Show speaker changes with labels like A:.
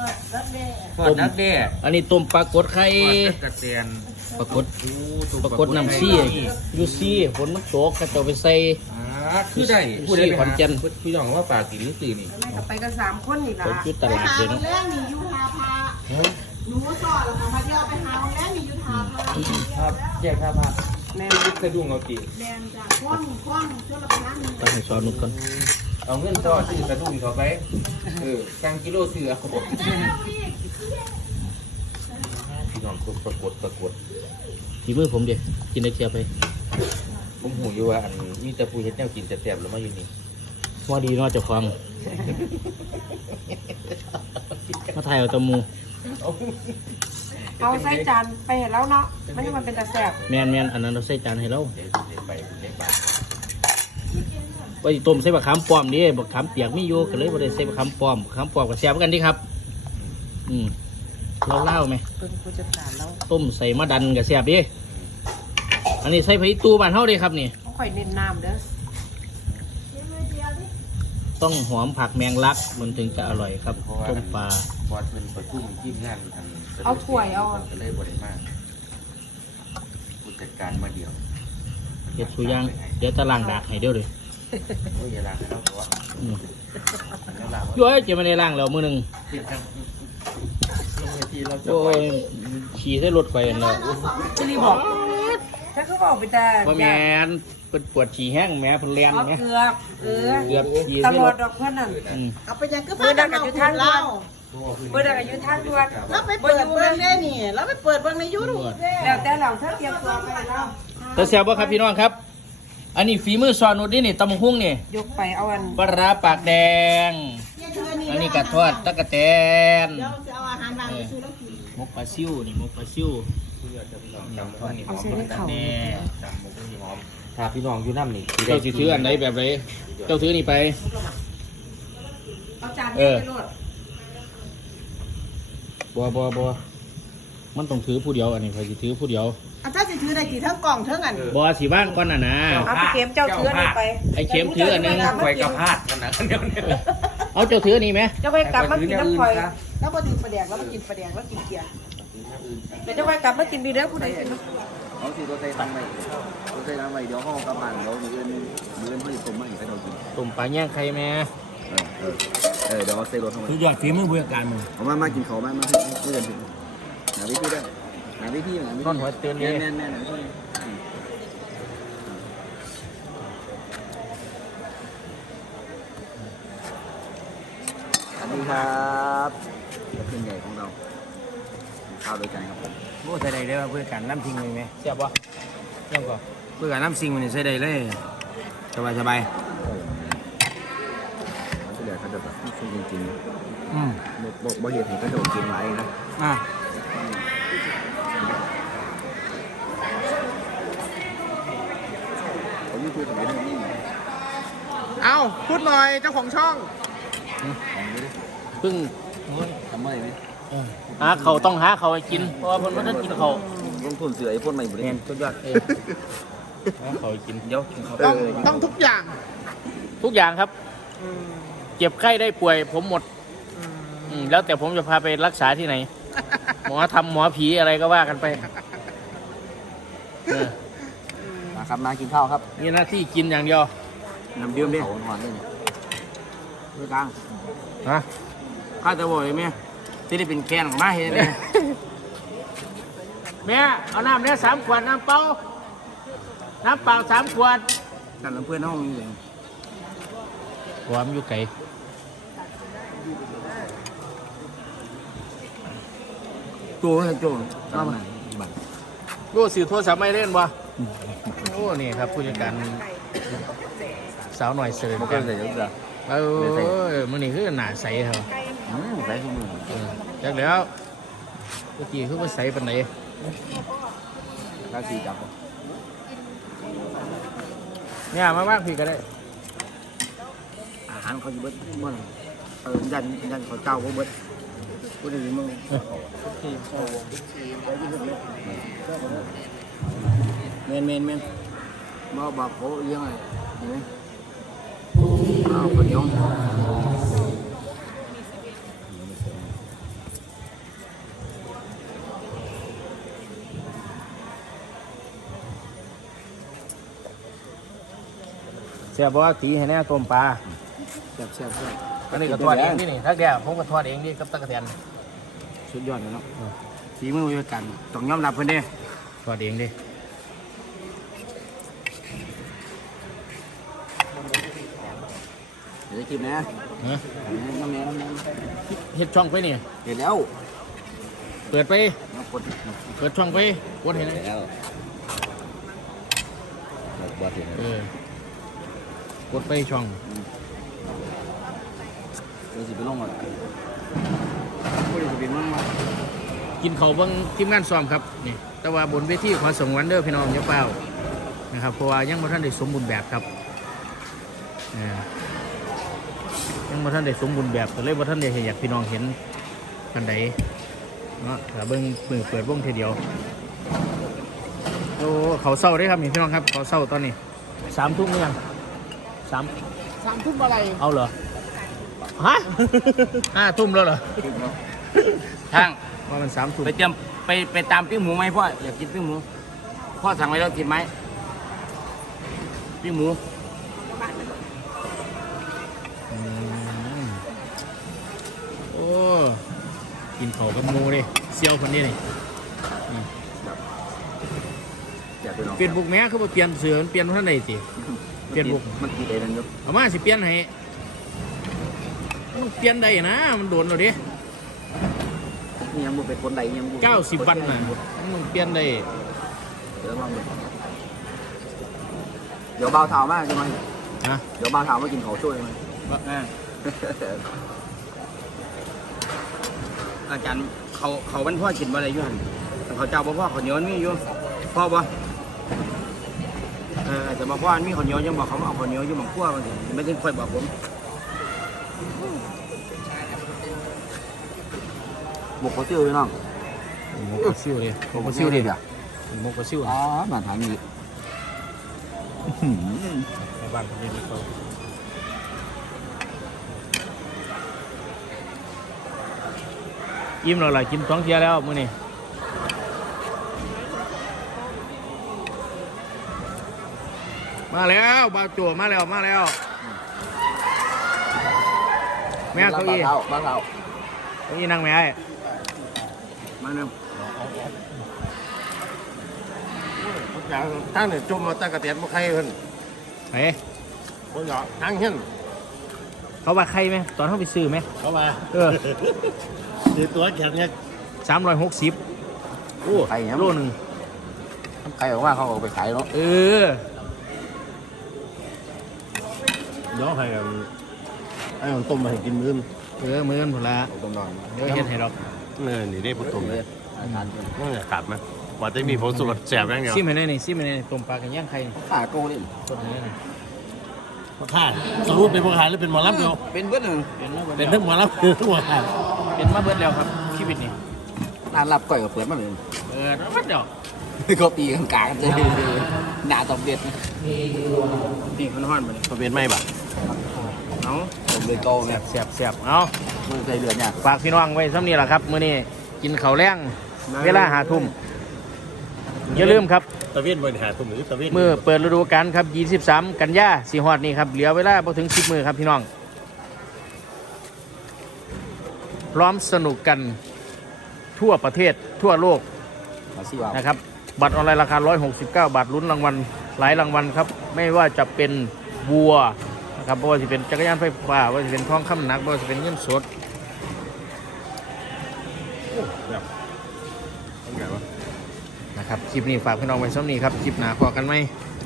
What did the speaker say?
A: ทอดนักแด้
B: อันนี้ต้มปลากดไข่
A: ทอดกระเทียม
B: ปรากฏน้ำซี่ยูซี่ฝนมันตกก็จะไปใส่
A: คือได้
B: ผู้ใดขอนแก่น
A: พี่น้องว่าปลากินหรือตื่นนี่
C: ไปกัน3 คนนี่ล่ะ
B: ผมจุดตลาดเลยเนาะ
D: แรกมียูทาพาหนูสอนแล้วค่ะพาเที่ยวไปหาแรกมียูทาพา
A: ครับแยกท่าพาแม่กระดุงเอาตี
D: แดงจากคว่ำช่วยรับน้ำ
B: ต้องให้สอนนุกก่อน
A: เอาเงินต่อซื้อกระดุงเขาไปจังกิโลเสือพี่น้องปรากฏ
B: ทีมือผมเด็กกินได้เทียบไป
A: ผมหูอยู่ว่าอันมีแต่ผู้เฮ็ดแนวกินแซ่บๆแล้วมาอยู่นี่
B: ว่าดีเนาะจะฟังมาถ่ายเอาตะมู
C: เอาใส่จานไปเห็นแล้วเนาะมันจะมันเป็นตะแซ่บ
B: แมนอันนั้นเราใส่จานให้เราว่าต้มใส่บะขามป้อมนี่บะขามเปียกไม่อยู่ก็เลยบ่ได้ใส่บะขามป้อมกับแซ่บกันดิครับเราเล่าไหม
C: ผู้จัดการแล้ว
B: ต้มใส่มะดันกับแซ่บดิอันนี้ใส่ไผ่ตู้บ้านเฮาเลยครับนี่
C: ต้องค่อยเน้นน้ำเด้อ
B: ต้องหอมผักแมงลักมันถึงจะอร่อยครับต้มปลา
A: บอดเป็นประชุมทีมงาน
C: เอาถ้วยเอา
A: ก็เลยบ่ได้มากผู้จัดการมาเดียว
B: เฮ็ดสุย่างเดี๋ยวจะล้างดากให้เดี๋ยวเลย
A: อย่าล้างให้เราเพราะว่า
B: ย้อยจะไม่ได้ล้างแล้วมื้อนึงโอ้ยขี่ใส่รถไฟอันเนาะ
C: จะรีบอกถ้าเขาบอกไปแต่
B: บ่แม่นเพิ่นปวดฉี่แห้งแม่เพิ่นเลียนแม่
C: เกือบ
B: ฉี่
C: ตลอดดอกเพิ่นนั่น
D: เอาไปยังก็พากันเอาทางเรา
C: เปิดกันอยู่ทางด่วน
D: แล้วไปเปิดเบิ้งได้นี่แล้วไปเปิดเบิ้งในยูทูบ
C: แล้วแต่เราถ้าเตรียมตัวไปแล้ว
B: แต่แซ่บบ่ครับพี่น้องครับอันนี้ฝีมือสอนนุดนี่ตำหุ่งนี่
C: ยกไปเอาอัน
B: ปลาร้าปากแดงอันนี้กระทอดตะกะแตน
D: เดี๋ยวจะเอาอาหารวางไปสู่แล้วกิน
B: มกปลาซิ่วนี่มกปลาซิ่ว
C: เอาซื้อให้เขา
A: ถ้าพี่น้องอยู่น้ำนี่
B: เจ้าถืออันไหนแบบไหนเจ้าถือนี่ไป
C: เอาจานนี้ไปโหลด
B: บัวมันต้องถือผู้เดียวอันนี้ใครจะถือผู้เดียว
D: อาจารย์จะถือได้กี่ทั้งกล่องทั้งอัน
B: บัวสีบ้านก้อนน่ะนะ
C: เอาพี่เข็มเจ้าถือนี่ไป
B: ไอ้เข็มถืออันนึง
A: ไฟกระพาดกันนะ
B: เอาเจ้าถือนี่ไหม
C: เจ้าไปกลับมากินน้ำพลอย
D: แล้วพอถึงประแดกแล้วมากินประแดกแล้วกินเกี๊ยว
C: เดี๋ยวเจ้าไปกลับมากินดีเด้อผู้ใด
A: เอาสิตัวใส่ตังใหม่ตัวใส่ตังใหม่เดี๋ยวห้องกระมันเราเงินผลิตต้มมาอีกให้เรากิน
B: ต้มปลาย่างไข่แม่
A: เดี๋ยวเอาใส่รถเข้ามา
B: คือยอดฝีมือผู้จัดการมึง
A: เอามากินเขามาเพื่อนหาวิธีได้หาวิธี
B: ก้อนหัวเตือนเลย
A: แน่สวัสดีครับเพื่อนใหญ่ของเราข้าวโดยกันครับผม
B: โอ้ใส่ได้เลยว่าเพื่อการน้ำทิ้งเลยไหมเสียบวะยังก่อน
A: เพื่อการน้ำซิงมันใส่ได้เลยสบายเฉลี่ยเขาจะแบบซิงจริงบ่เห็นเขาจะกินหลายนะ
D: เอาพูดหน่อยเจ้าของช่อง
B: เพิ่ง
A: ทำอะไรไหม
B: หาเขาต้องหาเขาไปกินเพราะว่าเพิ่นไม่ได้กินเขา
A: ลงทุนเสือไอ้พ่นใหม่หมดเลย
B: สุดยอดหาเขาไปกิน
A: เดี๋ยว
D: ต้องทุกอย่าง
B: ครับเจ็บไข้ได้ป่วยผมหมดแล้วแต่ผมจะพาไปรักษาที่ไหนหมอทำหมอผีอะไรก็ว่ากันไป
A: มาครับมากินข้าวครับ
B: นี่หน้าที่กินอย่างเดียว
A: น้ำดื่มดิหวานเลยด้วยกลางข้าจะบอกเลยแม่ที่ได้เป็นแคนของมาเห็นเลย
B: แม่เอาน้ำเนี่ย3 ขวดน้ำเปล่า3 ขวด
A: กันเพื่อนห้องนี้เลย
B: ความอยู่ไกล
A: โจ้โจ้เอามา
B: โอ้สื่อโทรศัพท์ไม่เล่นวะโอ้นี่ครับผู้จัดการสาวหน่อยเสริมกันมันนี่คือหนาใสเหรอ
A: ใสขึ้นมือ
B: จากแล้วเมื่อกี้คือว่าใสปันไหน
A: ข้าวสีจับ
B: เนี่ยมาบ้างพี่ก็ได้
A: อาหารเขาอยู่เบิดมันยันเขาเจ้าเขาเบิดพูดถึงมึงเมนมาบอกเขาเรื่องอะไรเห็นไหมเอาคนเดียว
B: สียบอกว่าตีให้แน่ต้มปลา
A: แซ่บแซ่บแซ่บ
B: อันนี้ก็ทอดเองนี่ถ้าแกผมก็ทอดเองนี่กับตะกะแตน
A: สุดยอดเลยเนาะฝีมือวิกันต้องยอมรับเพิ่นเด้
B: ทอดเองดิ
A: เดี๋ยวจะกินนะ
B: ฮะ
A: น้ำแม่น้ำแม่
B: เฮ็ดช่องไปนี่
A: เห็นแล้ว
B: เปิดไป
A: น้ำกด
B: เปิดช่องไปกดเห็นไหม
A: แล้วบอดเห็น
B: กดไปช่อง
A: เดี๋ยวสิไปลงมาไม่ได้สิเป็นมั่งมา
B: กินเขาวเบิ่งทีมงานซ้อมครับนี่แต่ว่าบนเวทีขอส่งวันเดอร์พี่น้องอย่าเปล่านะครับเพราะว่ายังบ่ทันได้สมบูรณ์แบบครับยังบ่ทันได้สมบูรณ์แบบก็เลยบ่ทันได้ให้อยากพี่น้องเห็นกันใดเนาะถ้าเบิ่งมือเปิดวงทีเดียวโอ้เขาเศร้าได้ครับนี่พี่น้องครับเขาเศร้าตอนนี้3 ทุ่มหรือยัง3
D: ทุ่มอะไร
B: เอาเหรอฮะ 5 ทุ่มแล้วเหรอ
A: ทาง
B: ว่ามัน3 ทุ่ม
A: ไปเตรียมไปตามปิ้งหมูไหมพ่ออยากกินปิ้งหมูพ่อสั่งไว้แล้วกินไหมปิ้งหมู
B: โอ้กินเขากับหมูดิเซียวคนนี้นี่
A: อยากไปลอง
B: เปลี่ยนบุกแม่คือบ่เปลี่ยนเสือมันเปลี่ยนท่านใดสิ เปลี่ยนบุก
A: มันกี่เดือนครับ
B: เอามาสิเปลี่ยนให้มันเปลี่ยนได้นะมันโดนแล้วดิ
A: นี่ยังบุเป็นคนใดยังบุ
B: 90 วันน่ะมันเปลี่ยนได้
A: เดี๋ยวลองดูเดี๋ยวเบาเท้ามากใช่ไหม
B: นะ
A: เดี๋ยวเบาเท้ามากินเขาช่วยไหมอาจารย์เขาเป็นพ่อกินอะไรอยู่หันเขาเจ้าพ่อเขาเหนียวนี่อยู่พ่อบ่แต่มาพ่อมีข้าวเหนียวยังบอกเขาเอาข้าวเหนียวอยู่หม่องขั้วบางทีไม่ได้ค่อยบอกผมหมกข้าวซิ่วเลยน้อง
B: หมกกระซิวดิหมกกระซิวดิหมกกระซิว
A: อ๋อมาทางนี้
B: ในบ้านผมนี่เขาอิ่มแล้วล่ะกิน2 เที่ยแล้วมื้อนี้มาแล้วบาวจั่วมาแล้วแม่เก้าอี้
A: บ้านเรา
B: เก้าอี้นั่งไหมไอ้
A: มาเร็ว
E: ตั้งแต่จมมาตั้งกระเตียนมาใครเพิ่น
B: เฮ้ย
E: คนเหรอทั้งเห็น
B: เขาว่าใครไหมตอนเขาไปซื้อไหม
E: เข้ามา ตีตัวแข็งเนี่ย
B: 360โอ้
A: ไข่เนี่ย
B: โลนึง
A: ไข่ออกมาเขาเอาไปขายเนาะ
E: ย้อนใครกันไอ้คนต้มมาให้กินมื้อ
B: มื้อกันผลละ
E: ต้มนอน
B: เดี๋ยวเฮ็ดให้ดอก
E: นี่ได้ผต้มเลย
A: ทาน
E: นั่นแหละขาดไหมว่าจะมีผลสุดแสบแรงเดียว
B: ซิมให้แน่นี่ซิมให้แน่นี่ต้มปลากันย่างไข่นี่
A: ขาโก้เลย
B: สดให้แน่นี่
E: พ่อข้าสรุปเป็นพ่อข้าหรือเป็นหมอลำเดียว
A: เป็นเพื่อนหนึ่ง
B: เป็นมาเบิด
E: เป็นทั้งหมอลำทั้งหมอข้า
B: เป็นมาเบิดแล้วครับชีวิตนี่
A: ร้านรับก่อยกับเปิดมาเลย
B: มาเบิดเดียว
A: ก็ตีกันกลางเลยหนาตบเด็ดนี่มันห้อนไปเลย
E: พอเป็นไม่บ่
B: เอา
A: ผมเลยโต
B: แซ่
A: เนี่ย
B: บแซ่บแซ่บเอา
A: มือใจเดือดเนี่ย
B: ฝากพี่น้องไว้ซ้ำนี้แหละครับมื้อนี้กินข้าวแรงเวลา5 ทุ่มอย่าลืมครับ
E: ตะเวนบริหารทุ่มหรือตะเวน
B: มือเปิดฤดูกาลครับ23 กันยาสีฮอดนี่ครับเหลือเวลาบ่ถึง10 มื้อครับพี่น้องพร้อมสนุกกันทั่วประเทศทั่วโลก
A: มาสิว่า
B: นะครับบัตรออนไลน์ราคา169 บาทลุ้นรางวัลหลายรางวัลครับไม่ว่าจะเป็นวัวนะครับไม่ว่าจะเป็นจักรยานไฟฟ้าไม่ว่าจะเป็นทองคำหนักไม่ว่าจะเป็นเงินสด
E: แบบต้องไงวะ
B: นะครับคลิปนี้ฝากพี่น้องไว้ซ้ำนี้ครับคลิปหนาพอกันไหม